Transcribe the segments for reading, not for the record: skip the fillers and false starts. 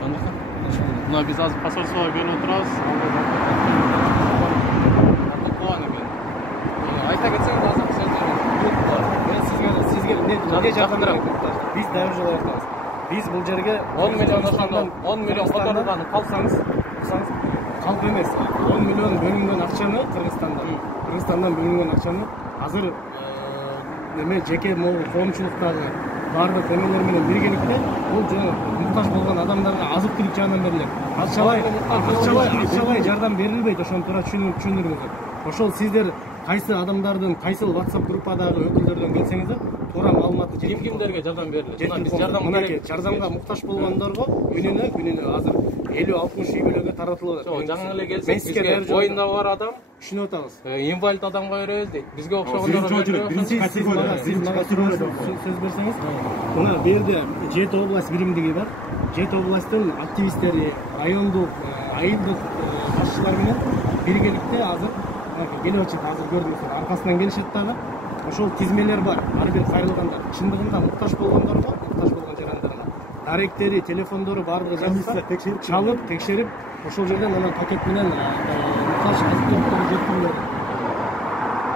Мына биз азыр посольствого келип отурабыз. Айта кетсеңиз азыр сизге эмне жардам берет? Биз дайым жолу айтабыз. Биз бул жерге 10 миллион ошондо 10 миллион которулган калсаңыз, калп эмес. 10 миллион бөлүнгөн акчаны Кыргызстандан бөлүнгөн акчаны азыр эме жеке коомчулуктагы бардык эмелер менен биргеликте бул жана муктаж болгон адамдарга азык-түлүк жагынан берилет. Акчалай жардам берилбейт, ошону туура түшүндүрүңүздөр. Ошол сиздер кайсы адамдардын, кайсы WhatsApp группадагы өкүлдөрдөн келсеңиздер, туура маалыматты жеткирип кимдерге жардам берилет? Биз жардамга муктаж болгондорго күнүнө азыр 50-60 үй бүлөгө таратылып атат. Жаңы эле келсек, бизге боюнда бар адам, түшүнүп атабыз. Инвалид адамга беребиз дейт. Бизге окшогондорго беребиз. Сиз мага сөз берсеңиз, мына бу жерде Жети область биримдиги бар. Жети областтын активисттери, райондук, айылдык башчылар менен биргеликте азыр келип атышат. Азыр көрдүңүздөр, аркасынан келишет дагы. Ошол тизмелер бар. Ар бир кайрылгандар. Чындыгында муктаж болгондорго, муктаж болгон жарандарга даректери, телефондору баардыгы жазылса, чалып, текшерип, ошол жерден анан пакет менен муктаж азык-түлүктөрдү жеткирилет.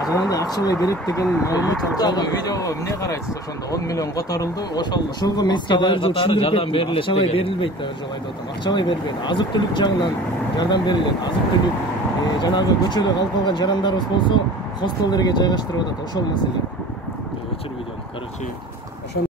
Ажаланда акчалай берет деген маалымат алып видеого эмне карайсыз? Ошондо 10 миллион которулду, ошолго мен сизге жардам берилет. Акчалай берилбейт, жол айтып атам. Акчалай берилбейт. Азык-түлүк жагынан жардам берилет. Азык-түлүк жанагы көчөдө калып калган жарандарыбыз болсо, хостелдерге жайгаштырып атат. Ошол маселе. Өчүр видеону. Короче,